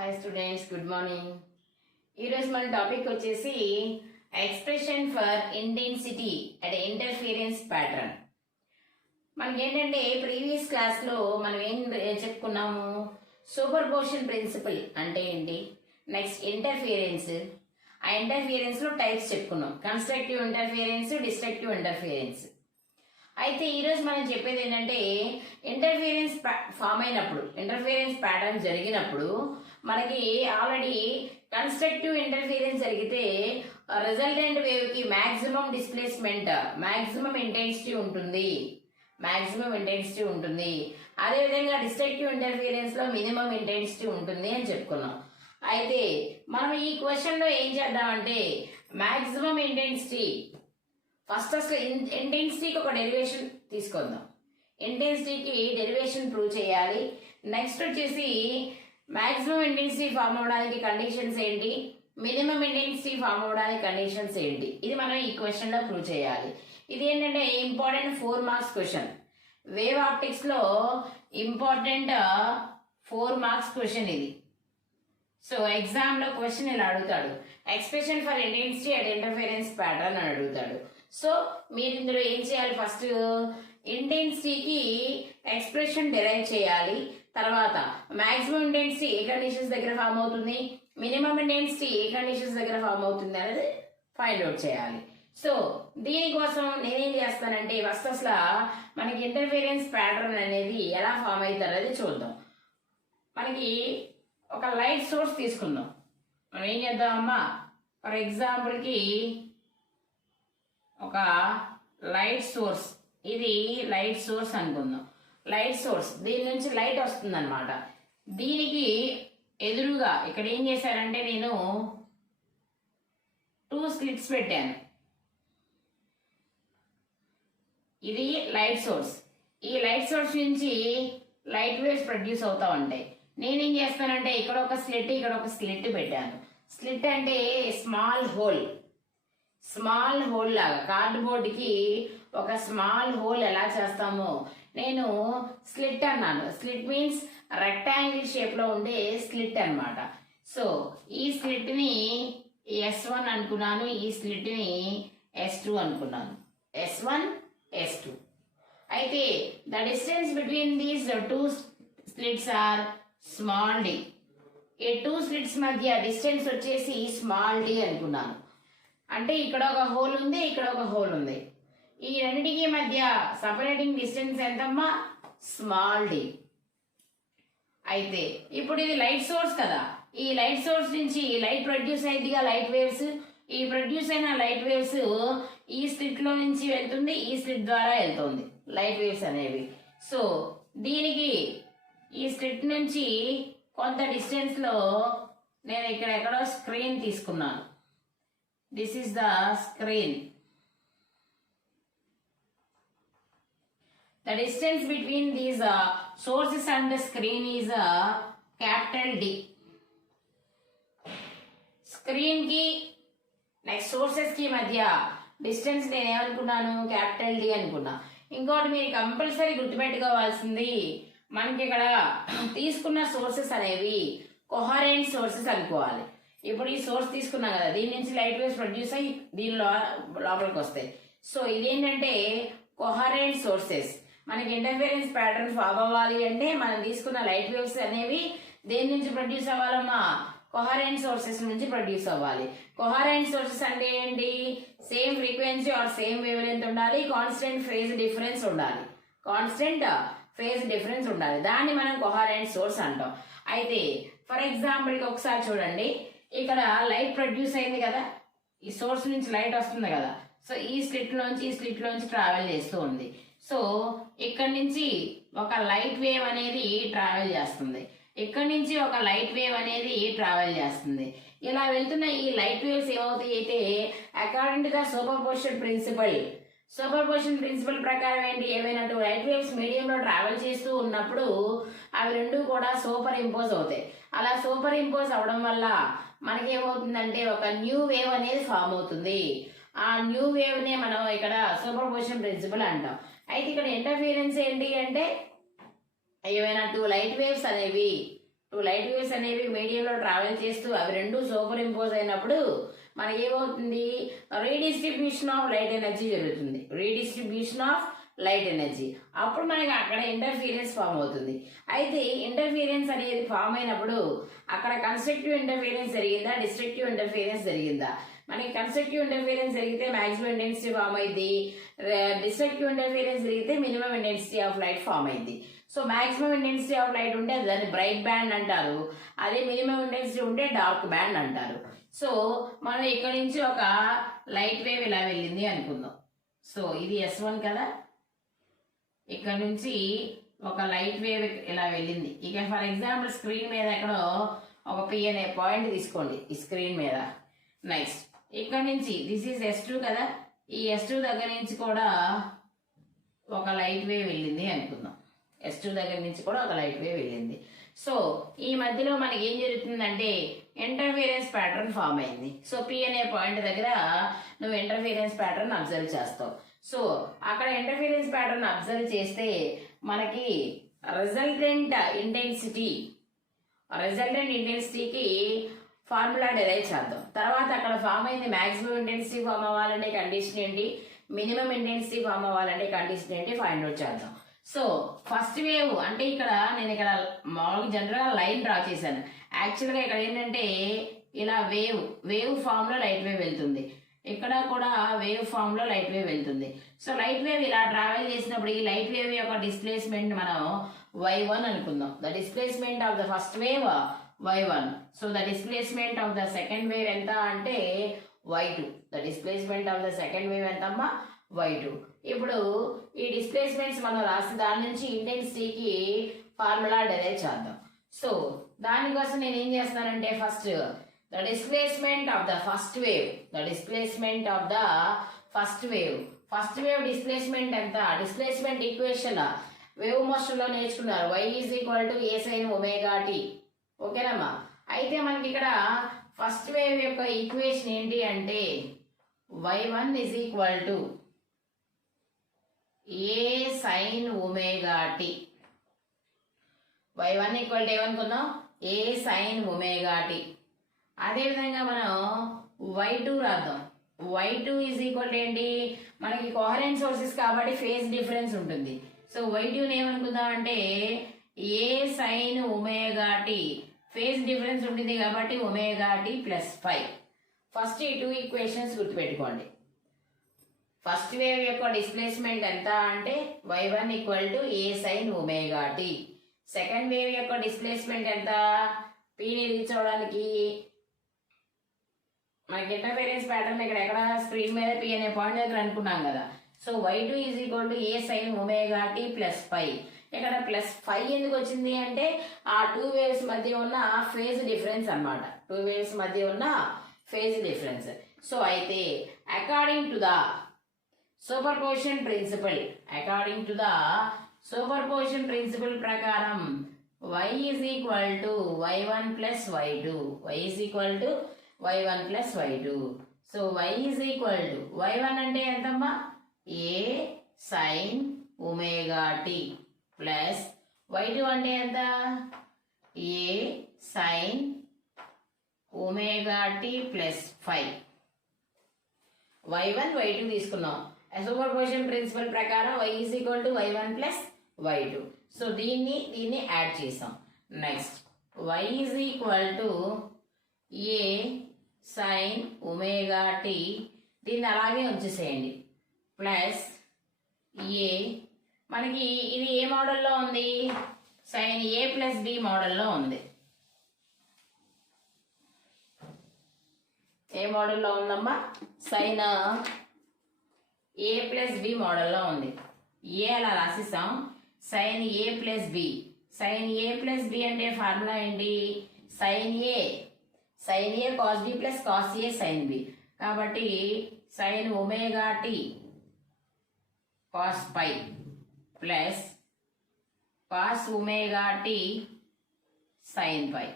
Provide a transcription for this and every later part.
Hi students, good morning. ఈరోజు మన topic వచ్చేసి expression for intensity at interference pattern. మనకి ఏంటంటే ప్రీవియస్ క్లాస్లో మనం ఏం చెప్పుకున్నాము, సూపర్ పోజిషన్ ప్రిన్సిపల్ అంటే ఏంటి, నెక్స్ట్ ఇంటర్ఫియరెన్స్, ఆ ఇంటర్ఫియరెన్స్లో టైప్స్ చెప్పుకున్నాం, కన్స్ట్రక్టివ్ ఇంటర్ఫియరెన్స్, డిస్ట్రక్టివ్ ఇంటర్ఫియరెన్స్. అయితే ఈరోజు మనం చెప్పేది ఏంటంటే ఇంటర్ఫియరెన్స్ ఫామ్ అయినప్పుడు, ఇంటర్ఫియరెన్స్ ప్యాటర్న్ జరిగినప్పుడు మనకి ఆల్రెడీ కన్స్ట్రక్టివ్ ఇంటర్ఫియరెన్స్ జరిగితే రిజల్టెంట్ వేవ్ కి మాక్సిమం డిస్ప్లేస్మెంట్, మాక్సిమం ఇంటెన్సిటీ ఉంటుంది, అదేవిధంగా డిస్ట్రక్టివ్ ఇంటర్ఫియరెన్స్ లో మినిమం ఇంటెన్సిటీ ఉంటుంది అని చెప్పుకున్నాం. అయితే మనం ఈ క్వశ్చన్ లో ఏం చేద్దామంటే మాక్సిమం ఇంటెన్సిటీ, ఫస్ట్ అసలు ఇంటెన్సిటీకి ఒక డెరివేషన్ తీసుకుందాం. ఇంటెన్సిటీకి డెరివేషన్ ప్రూవ్ చేయాలి. నెక్స్ట్ వచ్చేసి మాక్సిమం ఇంటెన్సిటీ ఫామ్ అవడానికి కండిషన్స్ ఏంటి, మినిమం ఇంటెన్సిటీ ఫామ్ అవడానికి కండిషన్స్ ఏంటి, ఇది మనం ఈ క్వశ్చన్ లో ప్రూవ్ చేయాలి. ఇది ఏంటంటే important 4 marks question, wave optics లో ఇంపార్టెంట్ 4 మార్క్స్ క్వశ్చన్ ఇది. సో ఎగ్జామ్ లో క్వశ్చన్ ఇలా అడుగుతాడు, expression for intensity at interference pattern అని అడుగుతాడు. సో మీరు ఇందులో ఏం చేయాలి, ఫస్ట్ ఇంటెన్సిటీకి ఎక్స్ప్రెషన్ డిరైవ్ చేయాలి. తర్వాత మాక్సిమం ఇంటెన్సిటీ ఏ కండిషన్స్ దగ్గర ఫామ్ అవుతుంది, మినిమం ఇంటెన్సిటీ ఏ కండిషన్స్ దగ్గర ఫామ్ అవుతుంది అనేది ఫైండ్ అవుట్ చేయాలి. సో దీనికోసం నేనేం చేస్తానంటే ఫస్ట్ అసలు మనకి ఇంటర్ఫియరెన్స్ ప్యాటర్న్ అనేది ఎలా ఫామ్ అవుతుంది అనేది చూద్దాం. మనకి ఒక లైట్ సోర్స్ తీసుకుందాం. మనం ఏం చేద్దామమ్మా, ఫర్ ఎగ్జాంపుల్కి ఒక లైట్ సోర్స్, ఇది లైట్ సోర్స్ అనుకుందాం. లైట్ సోర్స్, దీని నుంచి లైట్ వస్తుంది అనమాట. దీనికి ఎదురుగా ఇక్కడ ఏం చేశారంటే నేను 2 స్లిట్స్ పెట్టాను. ఇది లైట్ సోర్స్, ఈ లైట్ సోర్స్ నుంచి లైట్ వేవ్స్ ప్రొడ్యూస్ అవుతా ఉంటాయి. నేనేం చేస్తానంటే ఇక్కడ ఒక స్లిట్, ఇక్కడ ఒక స్లిట్ పెట్టాను. స్లిట్ అంటే స్మాల్ హోల్ లాగా, కార్డ్బోర్డ్ కి ఒక స్మాల్ హోల్ ఎలా చేస్తామో నేను స్లిట్ అన్నాను. స్లిట్ మీన్స్ రెక్టాంగిల్ షేప్ లో ఉండే స్లిట్ అన్నమాట. సో ఈ స్లిట్ ని S1 అనుకున్నాను, ఈ స్లిట్ ని S2 అనుకున్నాను, S1 S2. అయితే the distance between these 2 slits are small d. ఈ 2 స్లిట్స్ మధ్య డిస్టెన్స్ వచ్చేసి స్మాల్ d అనుకున్నాను. అంటే ఇక్కడ ఒక హోల్ ఉంది, ఇక్కడ ఒక హోల్ ఉంది. ఈ రెండింటికి మధ్య సపరేటింగ్ డిస్టెన్స్ ఎంతమ్మా, స్మాల్ d. అయితే ఇప్పుడు ఇది లైట్ సోర్స్ కదా, ఈ లైట్ సోర్స్ నుంచి లైట్ ప్రొడ్యూస్ అయిందిగా, లైట్ వేవ్స్. ఈ ప్రొడ్యూస్ అయిన లైట్ వేవ్స్ ఈ స్లిట్ లో నుంచి వెళ్తుంది, ఈ స్లిట్ ద్వారా వెళ్తుంది లైట్ వేవ్స్ అనేవి. సో దీనికి ఈ స్లిట్ నుంచి కొంత డిస్టెన్స్ లో నేను ఇక్కడ ఎక్కడో స్క్రీన్ తీసుకున్నాను. This is the screen. The distance between these sources and the screen is capital D. Screen కి నెక్స్ట్ సోర్సెస్ కి మధ్య డిస్టెన్స్ నేను ఏమనుకున్నాను, క్యాపిటల్ D అనుకున్నా. ఇంకోటి మీరు కంపల్సరీ గుర్తుపెట్టుకోవాల్సింది, మనకి ఇక్కడ తీసుకున్న సోర్సెస్ అనేవి కొహరెంట్ సోర్సెస్ అనుకోవాలి. ఇప్పుడు ఈ సోర్స్ తీసుకున్నాం కదా, దీని నుంచి లైట్ వేవ్స్ ప్రొడ్యూస్ అయ్యి దీని లోపలికి వస్తాయి. సో ఇదేంటంటే కొహరెంట్ సోర్సెస్. మనకి ఇంటర్ఫియరెన్స్ ప్యాటర్న్ ఫామ్ అవ్వాలి అంటే మనం తీసుకున్న లైట్ వేవ్స్ అనేవి దేని నుంచి ప్రొడ్యూస్ అవ్వాలమ్మా, కొహరెంట్ సోర్సెస్ నుంచి ప్రొడ్యూస్ అవ్వాలి. కొహరెంట్ సోర్సెస్ అంటే ఏంటి, same frequency or same wave length ఉండాలి, కాన్స్టెంట్ ఫేజ్ డిఫరెన్స్ ఉండాలి, దాన్ని మనం కొహరెంట్ సోర్స్ అంటాం. అయితే ఫర్ ఎగ్జాంపుల్ కి ఒకసారి చూడండి, ఇక్కడ లైట్ ప్రొడ్యూస్ అయింది కదా, ఈ సోర్స్ నుంచి లైట్ వస్తుంది కదా. సో ఈ స్లిట్ లోంచి ట్రావెల్ చేస్తూ ఉంది. సో ఇక్కడ నుంచి ఒక లైట్ వేవ్ అనేది ట్రావెల్ చేస్తుంది, ఇక్కడ నుంచి ఒక లైట్ వేవ్ అనేది ట్రావెల్ చేస్తుంది. ఇలా వెళ్తున్న ఈ లైట్ వేవ్స్ ఏమవుతాయి అయితే according to the superposition principle ప్రకారం ఏంటి, ఏవైనా 2 లైట్ వేవ్స్ మీడియంలో ట్రావెల్ చేస్తూ ఉన్నప్పుడు అవి రెండు కూడా సూపర్ ఇంపోజ్ అవుతాయి. అలా సూపర్ ఇంపోజ్ అవడం వల్ల మనకి ఏమవుతుందంటే ఒక న్యూ వేవ్ అనేది ఫామ్ అవుతుంది. ఆ న్యూ వేవ్ నే మనం ఇక్కడ సూపర్ పొజిషన్ ప్రిన్సిపల్ అంటాం. అయితే ఇక్కడ ఇంటర్ఫియరెన్స్ ఏంటి అంటే ఏవైనా 2 లైట్ వేవ్స్ అనేవి టూ లైట్ వేవ్స్ అనేవి మీడియంలో ట్రావెల్ చేస్తూ అవి రెండు సూపర్ ఇంపోజ్ అయినప్పుడు మనకి ఏమవుతుంది, రీడిస్ట్రిబ్యూషన్ ఆఫ్ లైట్ ఎనర్జీ జరుగుతుంది. రీడిస్ట్రిబ్యూషన్ ఆఫ్ లైట్ ఎనర్జీ, అప్పుడు మనకి అక్కడ ఇంటర్ఫీరెన్స్ ఫామ్ అవుతుంది. అయితే ఇంటర్ఫీరెన్స్ అనేది ఫామ్ అయినప్పుడు అక్కడ కన్స్ట్రక్టివ్ ఇంటర్ఫీరెన్స్ జరిగిందా, డిస్ట్రక్టివ్ ఇంటర్ఫీరెన్స్ జరిగిందా? మనకి కన్స్ట్రక్టివ్ ఇంటర్ఫీరెన్స్ జరిగితే మాక్సిమం ఇంటెన్సిటీ ఫామ్ అయింది, డిస్ట్రక్టివ్ ఇంటర్ఫీరెన్స్ జరిగితే minimum intensity of light form అయింది. So maximum intensity of light ఉంటే దాన్ని బ్రైట్ బ్యాండ్ అంటారు, అదే మినిమం ఇంటెన్సిటీ ఉంటే డార్క్ బ్యాండ్ అంటారు. సో మనం ఇక్కడ నుంచి ఒక లైట్ వేవ్ ఇలా వెళ్ళింది అనుకుందాం. సో ఇది S1 కదా, ఇక్కడ నుంచి ఒక లైట్ వేవ్ ఇలా వెళ్ళింది. ఇక ఫర్ ఎగ్జాంపుల్ స్క్రీన్ మీద ఎక్కడో ఒక P అనే పాయింట్ తీసుకోండి ఈ స్క్రీన్ మీద. నెక్స్ట్ ఇక్కడ నుంచి దిస్ ఈజ్ S2 కదా, ఈ S2 దగ్గర నుంచి కూడా ఒక లైట్ వేవ్ వెళ్ళింది అనుకుందాం. S2 దగ్గర నుంచి కూడా ఒక లైట్ వేవ్ వెళ్ళింది. సో ఈ మధ్యలో మనకి ఏం జరుగుతుందంటే ఇంటర్ఫీరెన్స్ ప్యాటర్న్ ఫామ్ అయింది. సో P అనే పాయింట్ దగ్గర నువ్వు ఇంటర్ఫీరెన్స్ ప్యాటర్న్ అబ్జర్వ్ చేస్తావు. సో అక్కడ ఇంటర్ఫీరెన్స్ ప్యాటర్న్ అబ్జర్వ్ చేస్తే మనకి రిజల్టెంట్ ఇంటెన్సిటీకి ఫార్ములా డెరైవ్ చేద్దాం. తర్వాత అక్కడ ఫామ్ అయింది మాక్సిమం ఇంటెన్సిటీ ఫామ్ అవ్వాలంటే కండిషన్ ఏంటి, మినిమం ఇంటెన్సిటీ ఫామ్ అవ్వాలంటే కండిషన్ ఏంటి ఫైండ్ అవుట్ చేద్దాం. సో ఫస్ట్ వేవ్ అంటే ఇక్కడ నేను ఇక్కడ మామూలుగా జనరల్గా లైన్ డ్రా చేశాను. యాక్చువల్గా ఇక్కడ ఏంటంటే ఇలా వేవ్ ఫామ్ లో లైట్ వేవ్ వెళ్తుంది, ఇక్కడ కూడా వేవ్ ఫామ్ లో లైట్ వేవ్ వెళ్తుంది. సో లైట్ వేవ్ ఇలా ట్రావెల్ చేసినప్పుడు ఈ లైట్ వేవ్ యొక్క డిస్ప్లేస్మెంట్ మనం y1 అనుకుందాం. The displacement of the first wave y1. So the displacement of the second wave ఎంత అంటే y2. The displacement of the second wave ఎంతమ్మా, y2. ఇప్పుడు ఈ డిస్ప్లేస్మెంట్స్ మనం రాసి దాని నుంచి ఇంటెన్సిటీకి ఫార్ములా డెరైవ్ చేద్దాం. సో దానికోసం నేను ఏం చేస్తానంటే first the displacement of the first wave, first wave displacement ఎంత, డిస్ప్లేస్మెంట్ ఈక్వేషన్ వేవ్ మోషన్ లో నేర్చుకున్నారు, y is equal to a sin omega t. ఓకేనమ్మా. అయితే మనకి ఇక్కడ ఫస్ట్ వేవ్ యొక్క ఈక్వేషన్ ఏంటి అంటే y1 is equal to a sin omega t. y1 equal to ఏమనుకున్నాం, a sin ఒమేగా t. అదేవిధంగా మనం y2 రాద్దాం. y2 ఈజ్ ఈక్వల్ టు ఏంటి, మనకి కోహరెంట్ సోర్సెస్ కాబట్టి ఫేజ్ డిఫరెన్స్ ఉంటుంది. సో y2 ఏమనుకుందాం అంటే a sin omega t, phase difference ఉంటుంది కాబట్టి ఒమేగా t ప్లస్ 5. ఫస్ట్ ఈ టూ ఈక్వేషన్స్ గుర్తుపెట్టుకోండి. ఫస్ట్ వేవ్ యొక్క డిస్ప్లేస్మెంట్ ఎంత అంటే y1 equal to a sin omega t. Second wave యొక్క డిస్ప్లేస్మెంట్ ఎంత, Pని రీచ్ అవడానికి మనకి ఇంటర్ఫీరెన్స్ ప్యాటర్న్ ఇక్కడ ఎక్కడ స్క్రీన్ మీద P అనే పాయింట్ దగ్గర అనుకున్నాం కదా. So y2 is equal to a sin omega t plus 5. ఇక్కడ ప్లస్ 5 ఎందుకు వచ్చింది అంటే ఆ టూ వేవ్స్ మధ్య ఉన్న ఫేజ్ డిఫరెన్స్ అన్నమాట, టూ వేవ్స్ మధ్య ఉన్న ఫేజ్ డిఫరెన్స్. సో అయితే according to the superposition principle ప్రకారం y is equal to y1 plus y2, so y is equal to y1 అంటే ఎంతమ్మా, a sin omega t plus y2 అంటే ఎంత, a sin omega t plus 5. y1 y2 తీసుకున్నాం. Superposition principle ప్రకారం y is equal to y1 plus y2. So దీన్ని add చేసాం. Next y is equal to a sin omega t, దీన్ని అలాగే ఉంచేసేయండి, plus a, మనకి ఇది ఏ మోడల్లో ఉంది, sin a ప్లస్ b మోడల్లో ఉంది. ఏ మోడల్లో ఉందమ్మా, sin a ప్లస్ b మోడల్లో ఉంది. ఏ అలా రాసిస్తాం, sin a plus b. sin a plus b అంటే ఫార్ములా ఏంటి, sin a cos b plus cos a sin b. కాబట్టి sin omega t cos pi plus cos omega t sin pi.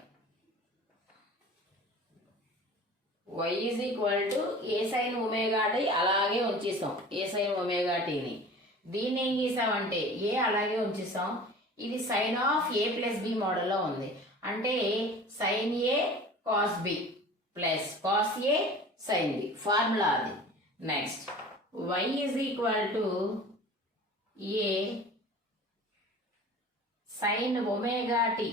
y is equal to a sin omega t అలాగే ఉంచేసాం, a sin omega tని. దీన్ని ఏం చేసామంటే a అలాగే ఉంచేసాం, ఇది sine of A plus B మోడల్లో ఉంది. అంటే sine A cos B plus cos A sine B formula అది. Next y is equal to A sine omega T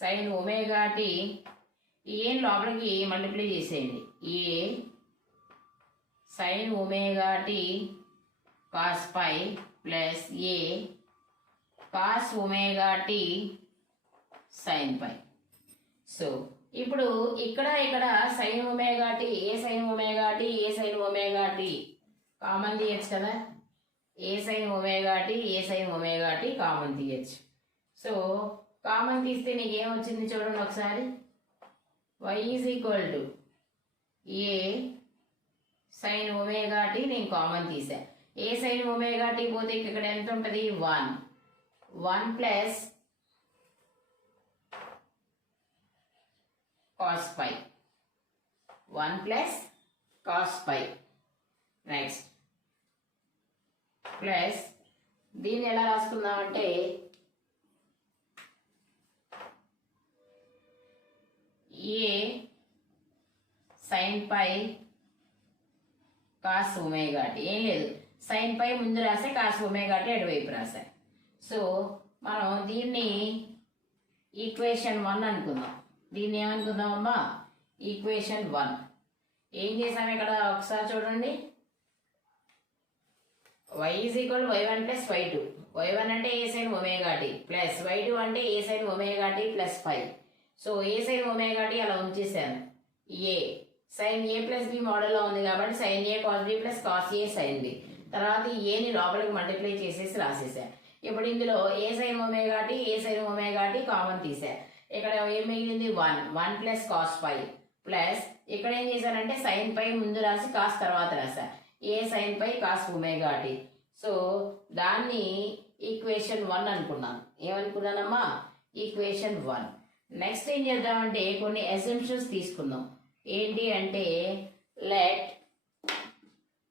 sine omega T ఏం లోపలికి మల్టిప్లై చేసేయండి. A sine omega T cos phi plus A cos omega T sine phi. So ఇప్పుడు ఇక్కడ sine omega T A sine omega T A sine omega T common తీయచ్చు కదా. A sine omega T A sine omega T common తీయచ్చు. So common తీస్తే నీకు ఏమొచ్చింది చూడండి ఒకసారి. y is equal to A sine omega T నేను common తీసా. ఏ సైన్ ఒమేగా టీ పోతే ఇక్కడ ఎంత ఉంటుంది 1 plus cos phi 1 plus cos phi. Next plus దీన్ని ఎలా రాసుకుందామంటే A sine phi cos omega T. ఏం లేదు, సైన్ పై ముందు రాసే కాస్ ఒమేగా టీ అటువైపు రాసా. సో మనం దీన్ని ఈక్వేషన్ 1 అనుకుందాం. దీన్ని ఏమనుకుందాం అమ్మా, ఈక్వేషన్ 1. ఏం చేసాము ఇక్కడ ఒకసారి చూడండి. y is equal y1 plus y2. y1 అంటే A sine omega T plus y2 అంటే A sine omega T plus 5. So A sine omega T అలా ఉంచేసాను. A sine A plus B మోడల్లో ఉంది కాబట్టి sine A cos B plus cos A sine B. తర్వాత ఏని లోపలికి మల్టిప్లై చేసేసి రాసేసా. ఇప్పుడు ఇందులో A sine omega T A sine omega T common తీసా. ఇక్కడ ఏం మిగిలింది 1 ప్లస్ కాస్ పై ప్లస్ ఇక్కడ ఏం చేశానంటే సైన్ పై ముందు రాసి కాస్ తర్వాత రాసా. A sine phi cos omega T. So దాన్ని ఈక్వేషన్ 1 అనుకున్నాను. ఏమనుకున్నానమ్మా, ఈక్వేషన్ 1. నెక్స్ట్ ఏం చేద్దామంటే కొన్ని అసంప్షన్స్ తీసుకుందాం. ఏంటి అంటే లెట్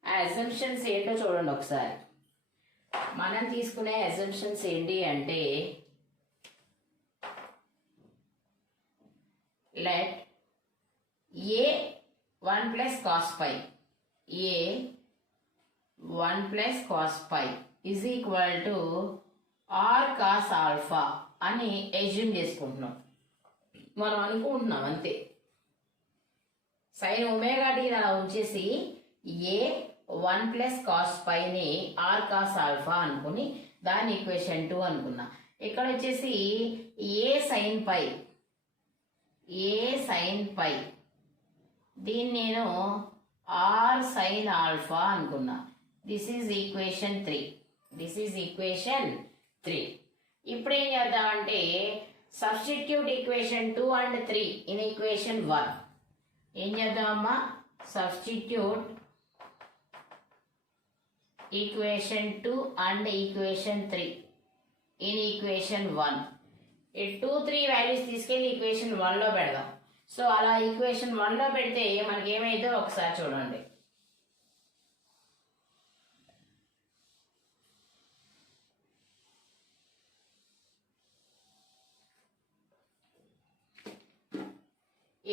అసంప్షన్స్ ఏంటో చూడండి ఒకసారి. మనం తీసుకునే అసంప్షన్స్ ఏంటి అంటే let a 1 plus cos pi a 1 plus cos pi is equal to r cos alpha అని ఎజ్యూమ్ చేసుకుంటున్నాం. మనం అనుకుంటున్నాం అంతే. సైన్ ఒమేగా టీ అలా ఉంచేసి ఏ 1 ప్లస్ కాస్ పైని ఆర్ కాస్ ఆల్ఫా అనుకుని దాని ఈక్వేషన్ 2 అనుకున్నా. ఇక్కడ వచ్చేసి ఏ సైన్ పై ఏ సైన్ పై దీన్ని నేను ఆర్ సైన్ ఆల్ఫా అనుకున్నా. This is equation 3. ఇప్పుడు ఏం చేద్దామంటే substitute equation 2 and 3 in equation 1. ఏం చేద్దామమ్మా, సబ్స్టిట్యూట్ ఈక్వేషన్ 2 and ఈక్వేషన్ 3 ఇన్ ఈక్వేషన్ 1. ఈ 2, 3 వాల్యూస్ తీసుకెళ్ళి ఈక్వేషన్ 1లో పెడదాం. సో అలా ఈక్వేషన్ 1లో పెడితే మనకి ఏమైందో ఒకసారి చూడండి.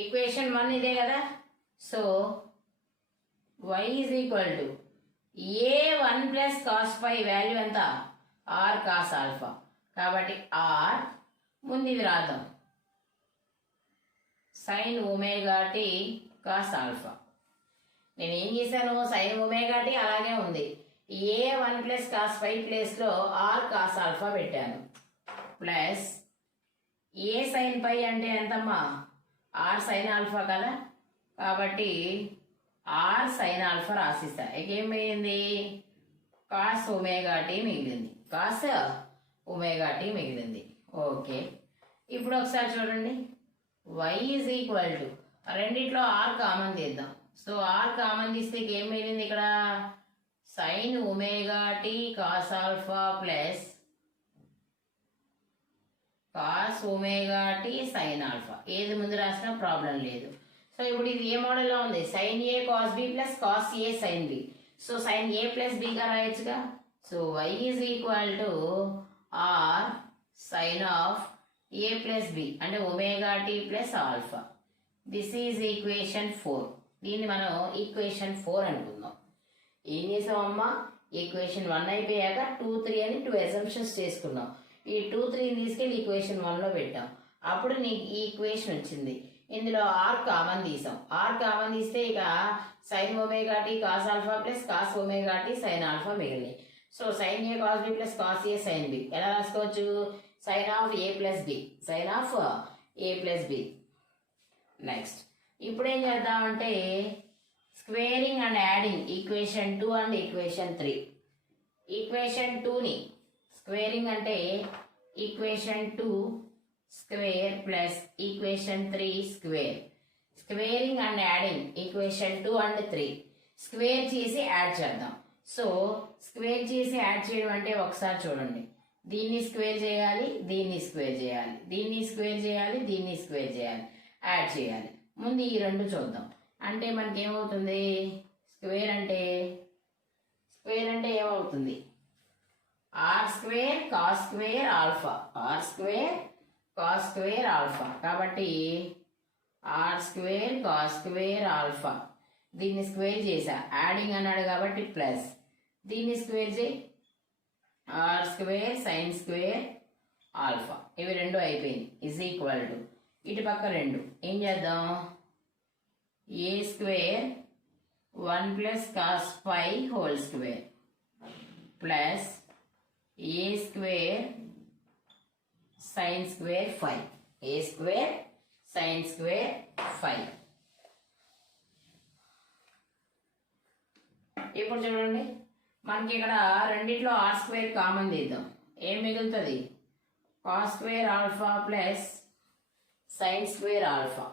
ఈక్వేషన్ 1 ఇదే కదా. So y is equal to A 1 plus cos pi value ఎంత ఆర్ కాస్ ఆల్ఫా. కాబట్టి ఆర్ ముందు ఇది రాద్దాం, sine omega T cos alpha. నేను ఏం చేశాను, సైన్ ఒమేగా టీ అలాగే ఉంది. ఏ 1 ప్లస్ కాస్ పై ప్లేస్లో ఆర్ కాస్ ఆల్ఫా పెట్టాను ప్లస్ ఏ సైన్ పై అంటే ఎంతమ్మా ఆర్ సైన్ ఆల్ఫా కదా. కాబట్టి ఆర్ సైన్ ఆల్ఫా రాసిస్తా. ఏం మిగిలింది, కాస్ ఒమేగా టీ మిగిలింది, కాస్ ఒమేగా టీ మిగిలింది. ఓకే, ఇప్పుడు ఒకసారి చూడండి. y ఈజ్ ఈక్వల్ టు రెండిట్లో ఆర్ కామన్ తీద్దాం. సో ఆర్ కామన్ తీస్తే ఏం మిగిలింది ఇక్కడ, sine omega T cos alpha plus cos omega T sine alpha. ఏది ముందు రాసినా ప్రాబ్లం లేదు. సో ఇప్పుడు ఇది ఏ మోడల్లో ఉంది, sine A cos B plus cos A sine B. So sine A plus బిగా రాయొచ్చుగా. So y is equal to R sine of A plus B అంటే omega T plus alpha. This is equation 4. దీన్ని మనం equation 4 అనుకుందాం. ఏం చేసామమ్మా, equation 1 అయిపోయాక 2, 3 అని 2 assumptions చేసుకున్నాం. ఈ 2, 3 తీసుకెళ్ళి ఈక్వేషన్ 1లో పెట్టాం. అప్పుడు నీకు ఈ ఈక్వేషన్ వచ్చింది. ఇందులో ఆర్ కామన్ తీసాం. ఆర్ కామన్ తీస్తే ఇక sine omega T cos alpha plus cos omega T sine alpha మిగిలినాయి. So sine A cos B plus cos A sine B ఎలా రాసుకోవచ్చు, sine of A plus B, sine of A plus B. Next ఇప్పుడు ఏం చేద్దామంటే squaring and adding equation 2 and equation 3. Equation 2ని squaring అంటే equation 2 square plus equation 3 square. Squaring and adding equation 2 and 3 square చేసి add చేద్దాం. So square చేసి add చేయడం అంటే ఒకసారి చూడండి, దీన్ని స్క్వేర్ చేయాలి, దీన్ని స్క్వేర్ చేయాలి, దీన్ని స్క్వేర్ చేయాలి, దీన్ని స్క్వేర్ చేయాలి, యాడ్ చేయాలి. ముందు ఈ రెండు చూద్దాం. అంటే మనకి ఏమవుతుంది, స్క్వేర్ అంటే ఏమవుతుంది, R square cos square alpha, R square cos square alpha. కాబట్టి R square cos square alpha. దీన్ని స్క్వేర్ చేసా, యాడింగ్ అన్నాడు కాబట్టి ప్లస్, దీన్ని స్క్వేర్ చేయి, R square sine square alpha. ఇవి రెండు అయిపోయింది. ఈజ్ ఈక్వల్ టు ఇటు పక్క రెండు ఏం చేద్దాం, ఏ square 1 plus cos pi whole square plus A square sine square 5, A square sine square 5. ఇప్పుడు చూడండి, మనకి ఇక్కడ రెండిట్లో ఆర్ స్క్వేర్ కామన్ తీద్దాం. ఏం మిగులుతుంది, cos square alpha plus sine square alpha,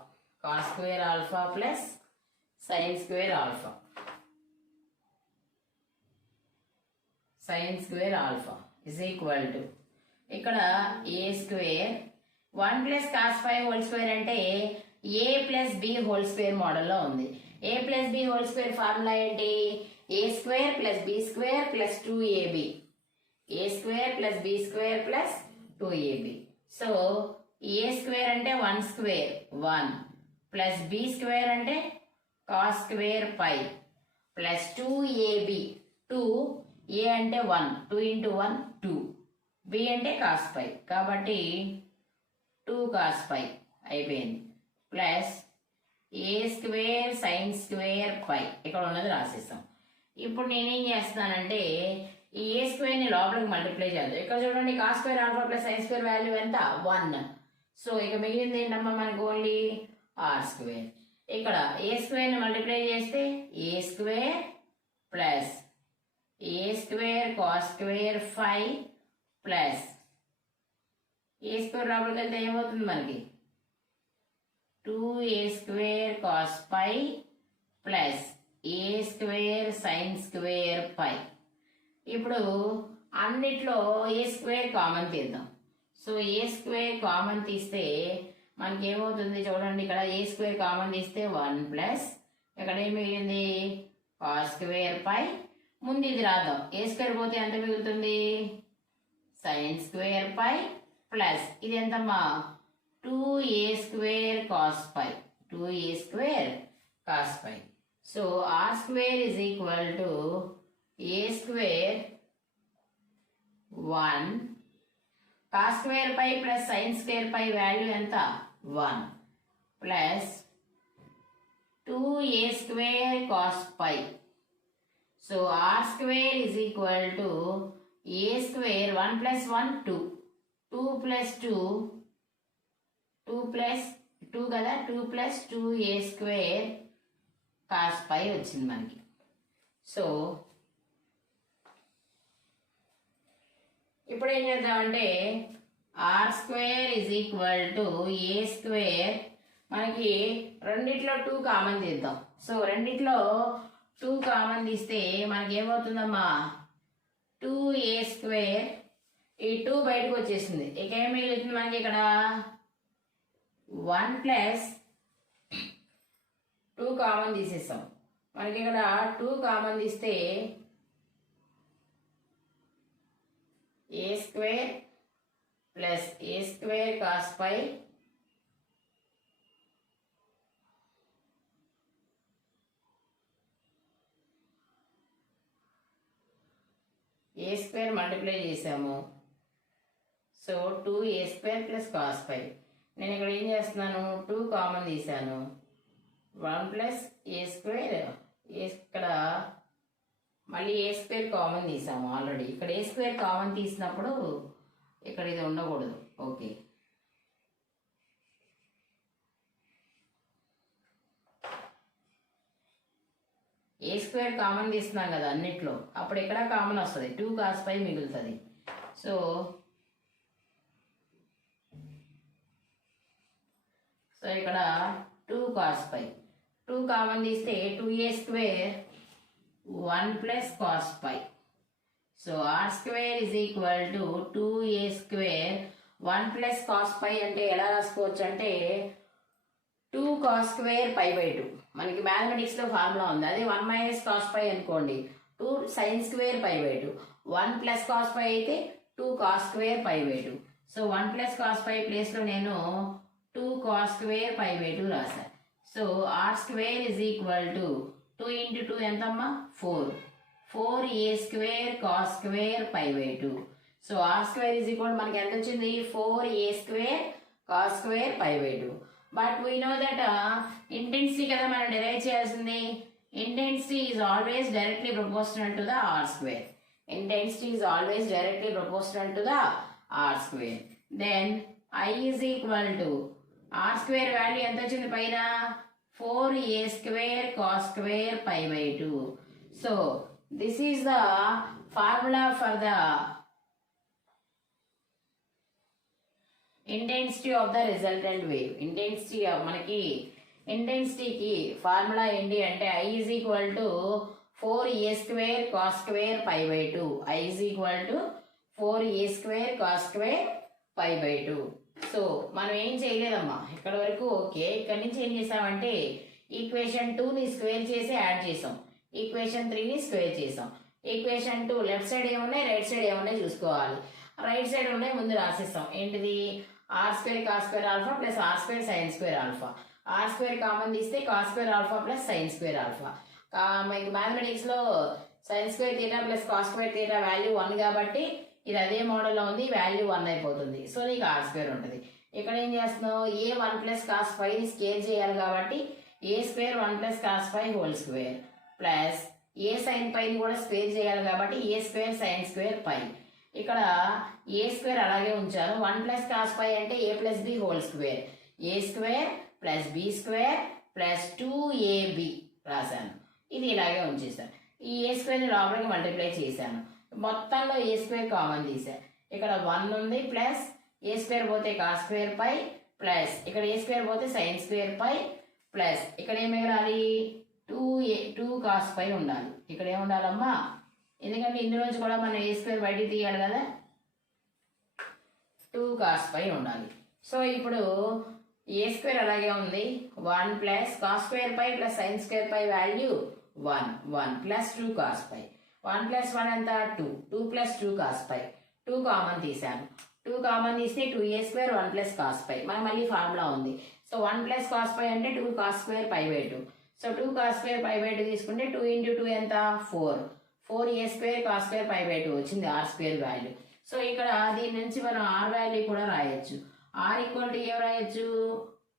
cos square alpha plus sine square alpha, sine square alpha is equal to ఇక్కడ A square 1 plus cos 5 whole square అంటే A plus B whole square మోడల్లో ఉంది. A plus B whole square formula ఏంటి, A square plus B square plus 2ab, A square plus B square plus 2ab. So A square అంటే 1 square 1 plus B square అంటే cos square pi plus 2ab, 2 A అంటే 1, 2 into 1 2, B అంటే cos pi కాబట్టి 2 cos pi అయిపోయింది plus A square sine square పై ఇక్కడ ఉన్నది రాసేస్తాం. ఇప్పుడు నేనేం చేస్తున్నానంటే ఈ ఏ స్క్వేర్ని లోపలికి మల్టిప్లై చేద్దాం. ఇక్కడ చూడండి, cos square alpha plus sine square value ఎంత 1. సో ఇక మిగిలింది ఏంటమ్మా మనకు ఓన్లీ ఆర్ స్క్వేర్. ఇక్కడ ఏ స్క్వేర్ని మల్టిప్లై చేస్తే A square plus A square cos square 5 plus A square లోపలికి వెళ్తే ఏమవుతుంది మనకి 2a square cos phi plus A square sine square phi. ఇప్పుడు అన్నిట్లో ఏ స్క్వేర్ కామన్ తీద్దాం. సో ఏ స్క్వేర్ కామన్ తీస్తే మనకి ఏమవుతుంది చూడండి, ఇక్కడ ఏ స్క్వేర్ కామన్ తీస్తే 1 ప్లస్ ఇక్కడ ఏం మిగిలింది కాస్ స్క్వేర్ పై. ముందు ఇది రాద్దాం, ఏ స్క్వేర్ పోతే ఎంత మిగులుతుంది సైన్ స్క్వేర్ పై ప్లస్ ఇది ఎంతమ్మా 2a square cos pi, 2a square cos pi. So R square is equal to A square 1 cos square pi plus sine square pi value ఎంత 1 plus 2a square cos pi. So R square is equal to A square 1 plus 1 2, 2 plus 2 2 plus 2 కదా, 2 plus 2a square cos పై వచ్చింది మనకి. So ఇప్పుడు ఏం చేద్దామంటే R square is equal to A square, మనకి రెండిట్లో 2 common తీద్దాం. సో రెండిట్లో 2 కామన్ తీస్తే మనకి ఏమవుతుందమ్మా 2a స్క్వేర్, ఈ 2 బయటకు వచ్చేసింది. ఇక ఏం మిగులుతుంది మనకి ఇక్కడ 1 plus 2a square cos pi. So R square is equal to A square 1 plus 1 2a square cos pi. So R square is equal to A square 1 plus 2a square cos phi plus 2a square sine square phi. ఇప్పుడు అన్నిట్లో A square common తీద్దాం. So రెండిట్లో 2 common తీస్తే మనకి ఏమవుతుందమ్మా 2a square, ఈ 2 బయటకు వచ్చేసింది. ఇక ఏం మిగులుతుంది మనకి ఇక్కడ 1 2 కామన్ తీసేస్తాం. మనకి ఇక్కడ 2 కామన్ తీస్తే A square plus A square cos phi A square multiply చేసాము. So 2a square plus cos phi. నేను ఇక్కడ ఏం చేస్తున్నాను, 2 కామన్ తీసాను. 1 ప్లస్ ఏ స్క్వేర్, ఇక్కడ మళ్ళీ ఏ స్క్వేర్ కామన్ తీసాము ఆల్రెడీ. ఇక్కడ ఏ స్క్వేర్ కామన్ తీసినప్పుడు ఇక్కడ ఇది ఉండకూడదు. ఓకే, ఏ స్క్వేర్ కామన్ తీస్తున్నాం కదా అన్నిట్లో, అప్పుడు ఇక్కడ కామన్ వస్తుంది, 2 కాస్ పై మిగులుతుంది. సో ఇక్కడ 2 కాస్ పై, 2 కామన్ తీస్తే 2a square 1 plus cos pi. So R square is equal to 2a square 1 plus cos పై. అంటే ఎలా రాసుకోవచ్చు అంటే 2 కాస్ స్క్వేర్ పై బై 2. మనకి మ్యాథమెటిక్స్లో ఫార్ములా ఉంది, అది 1 మైనస్ కాస్ పై అనుకోండి, 2 sine square pi by 2. 1 plus cos phi అయితే 2 cos square pi by 2. So 1 plus cos phi ప్లేస్లో నేను 2 కాస్ స్క్వేర్ పై బై 2 రాశాను. So R square is equal to 2 into 2 ఎంతమ్మా 4, 4a square cos square pi by 2. So R square is equal మనకి ఎంత వచ్చింది, 4a square cos square pi by 2. But we know that intensity కదా మనం derive చేయాల్సింది. Intensity is always directly proportional to the R square. Intensity is always directly proportional to the r square. Then I is equal to r square value ఎంత వచ్చింది పైన 4a square cos square pi by 2. So this is the formula for the intensity of the resultant wave. Intensity మనకి intensity కి formula ఏంటి అంటే I is equal to 4a square cos square pi by 2. I is equal to 4a square cos square pi by 2. So మనం ఏం చేయలేదమ్మా ఇక్కడ వరకు. Okay, ఇక్కడ నుంచి ఏం చేసామంటే ఈక్వేషన్ 2ని స్క్వేర్ చేసి యాడ్ చేసాం, ఈక్వేషన్ 3ని స్క్వేర్ చేసాం. ఈక్వేషన్ 2 లెఫ్ట్ సైడ్ ఏమున్నాయి, రైట్ సైడ్ ఏమున్నాయి చూసుకోవాలి. రైట్ సైడ్ ఉన్నాయి ముందు రాసేస్తాం. ఏంటిది, R square cos square alpha plus R square sine square alpha. R square common తీస్తే cos square alpha plus sine square alpha. మీకు మ్యాథమెటిక్స్లో sine square theta plus cos square theta value 1 కాబట్టి ఇది అదే మోడల్లో ఉంది, వాల్యూ 1 అయిపోతుంది. సో నీకు ఆర్ స్క్వేర్ ఉంటుంది. ఇక్కడ ఏం చేస్తున్నావు, ఏ 1 ప్లస్ కాస్ 5ని స్కేర్ చేయాలి కాబట్టి A square 1 plus cos 5 whole square plus A sine పైని కూడా స్క్వేర్ చేయాలి కాబట్టి ఏ స్క్వేర్ సైన్ స్క్వేర్ పై. ఇక్కడ ఏ స్క్వేర్ అలాగే ఉంచాను. 1 ప్లస్ కాస్ 5 అంటే A plus B whole square, A square plus B square plus 2ab రాశాను. ఇది ఇలాగే ఉంచేసాను. ఈ ఏ స్క్వేర్ని లోపలికి మల్టిప్లై చేశాను. మొత్తంలో ఏ స్క్వేర్ కామన్ తీసాను. ఇక్కడ 1 ఉంది ప్లస్ ఏ స్క్వేర్ పోతే కాస్ స్క్వేర్ పై ప్లస్ ఇక్కడ ఏ స్క్వేర్ పోతే సైన్ స్క్వేర్ పై ప్లస్ ఇక్కడ ఏం మిగలాలి 2 కాస్ పై ఉండాలి. ఇక్కడ ఏమి ఉండాలమ్మా, ఎందుకంటే ఇందులోంచి కూడా మనం ఏ స్క్వేర్ బయటికి తీయాలి కదా, 2 కాస్ పై ఉండాలి. సో ఇప్పుడు ఏ స్క్వేర్ అలాగే ఉంది. 1 ప్లస్ కాస్ స్క్వేర్ పై ప్లస్ సైన్ స్క్వేర్ పై value 1 plus 2 cos phi. 1 plus 1 ఎంత 2, 2 ప్లస్ 2 కాస్ పై. 2 కామన్ తీసాను. 2 కామన్ తీస్తే 2a స్క్వేర్ 1 ప్లస్ కాస్ పై. మనకు మళ్ళీ ఫార్ములా ఉంది. సో 1 ప్లస్ కాస్ పై అంటే 2 cos square pi by 2. So 2 cos square pi by 2 తీసుకుంటే 2 into 2 ఎంత 4, 4a square cos square pi by 2 వచ్చింది ఆర్ స్క్వేర్ వాల్యూ. సో ఇక్కడ దీని నుంచి మనం ఆర్ వాల్యూ కూడా రాయొచ్చు. ఆర్ ఈక్వల్ టు ఏం రాయొచ్చు,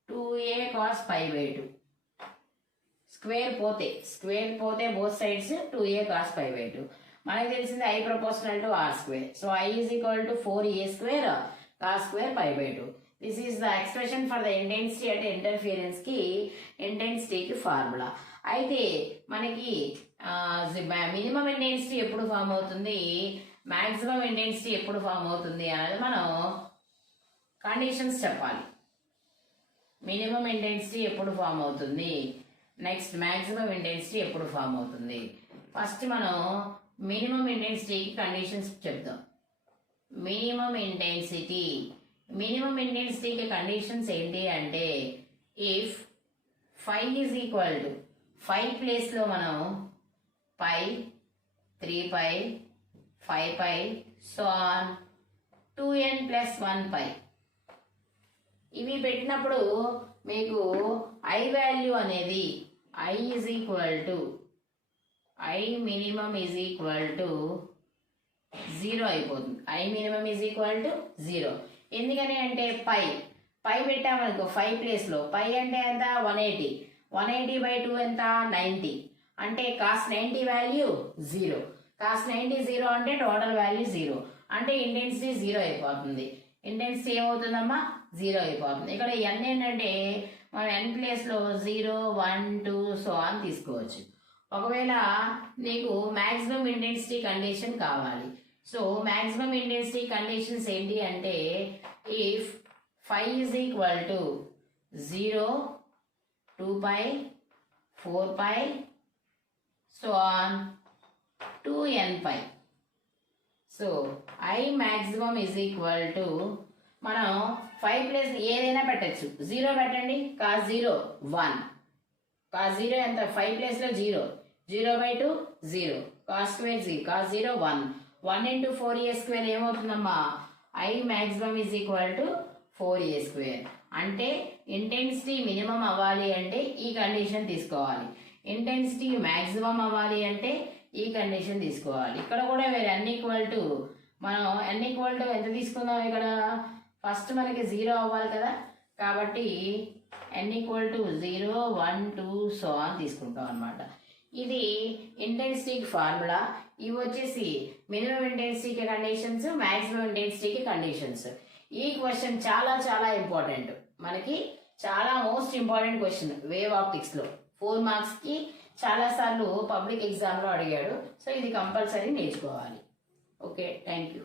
2a cos phi by 2. Square పోతే both sides 2a cos phi by 2. మనకు తెలిసింది I proportional to R square. So I is equal to 4a square cos square pi by 2. This is the expression for the intensity అంటే interference కి ఇంటెన్సిటీకి formula. అయితే మనకి minimum intensity ఎప్పుడు form అవుతుంది, maximum intensity ఎప్పుడు ఫామ్ అవుతుంది అనేది మనం కండిషన్స్ చెప్పాలి. మినిమం ఇంటెన్సిటీ ఎప్పుడు ఫామ్ అవుతుంది, నెక్స్ట్ మ్యాక్సిమం ఇంటెన్సిటీ ఎప్పుడు ఫామ్ అవుతుంది. ఫస్ట్ మనం మినిమం ఇంటెన్సిటీకి కండిషన్స్ చెప్తాం. మినిమం ఇంటెన్సిటీకి కండిషన్స్ ఏంటి అంటే, ఇఫ్ 5 ఈజ్ ఈక్వల్ టు 5 ప్లేస్లో మనం పై 3 పై 5 పై సో ఆన్ 2n ప్లస్ 1 పై ఇవి పెట్టినప్పుడు మీకు ఐ వాల్యూ అనేది I is equal to I minimum is equal to 0 అయిపోతుంది. I minimum is equal to 0. ఎందుకని అంటే పై పెట్టామనుకో 5 ప్లేస్లో పై అంటే ఎంత 180. 180/2 ఎంత 90. అంటే కాస్ 90 వాల్యూ 0. కాస్ 90 0 అంటే టోటల్ వాల్యూ 0. అంటే ఇంటెన్సిటీ 0 అయిపోతుంది. ఇంటెన్సిటీ ఏమవుతుందమ్మా 0 అయిపోతుంది. ఇక్కడ n ఏంటంటే మనం n ప్లేస్లో 0 1 2 సో అని తీసుకోవచ్చు. ఒకవేళ నీకు మ్యాక్సిమం ఇంటెన్సిటీ కండిషన్ కావాలి. సో మ్యాక్సిమం ఇంటెన్సిటీ కండిషన్స్ ఏంటి అంటే if 5 is equal to 0 2 pi 4 pi so on 2n pi. So I maximum is equal to మనం 5 ప్లస్ ఏదైనా పెట్టచ్చు. 0 పెట్టండి కాస్ 0 1 కాస్ 0 ఎంత 5 ప్లేస్లో 0 0/2 0 cos square 0 cos 0 1 1 into 4a square ఏమవుతుందమ్మా I maximum is equal to 4a square. అంటే intensity minimum అవ్వాలి అంటే ఈ కండిషన్ తీసుకోవాలి. ఇంటెన్సిటీ మ్యాక్సిమం అవ్వాలి అంటే ఈ కండిషన్ తీసుకోవాలి. ఇక్కడ కూడా వేరే n ఈక్వల్ టు మనం n ఈక్వల్ టు ఎంత తీసుకుందాం ఇక్కడ ఫస్ట్ మనకి 0 అవ్వాలి కదా కాబట్టి n ఈక్వల్ టు 0 1 2 సో అని తీసుకుంటాం అనమాట. ఇది ఇంటెన్సిటీకి ఫార్ములా. ఇవి వచ్చేసి మినిమం ఇంటెన్సిటీకి కండిషన్స్ మ్యాక్సిమం ఇంటెన్సిటీకి కండిషన్స్. ఈ క్వశ్చన్ చాలా చాలా ఇంపార్టెంట్, మనకి చాలా మోస్ట్ ఇంపార్టెంట్ క్వశ్చన్ వేవ్ ఆప్టిక్స్లో 4 మార్క్స్కి చాలాసార్లు పబ్లిక్ ఎగ్జామ్లో అడిగాడు. సో ఇది కంపల్సరీ నేర్చుకోవాలి. Okay, thank you.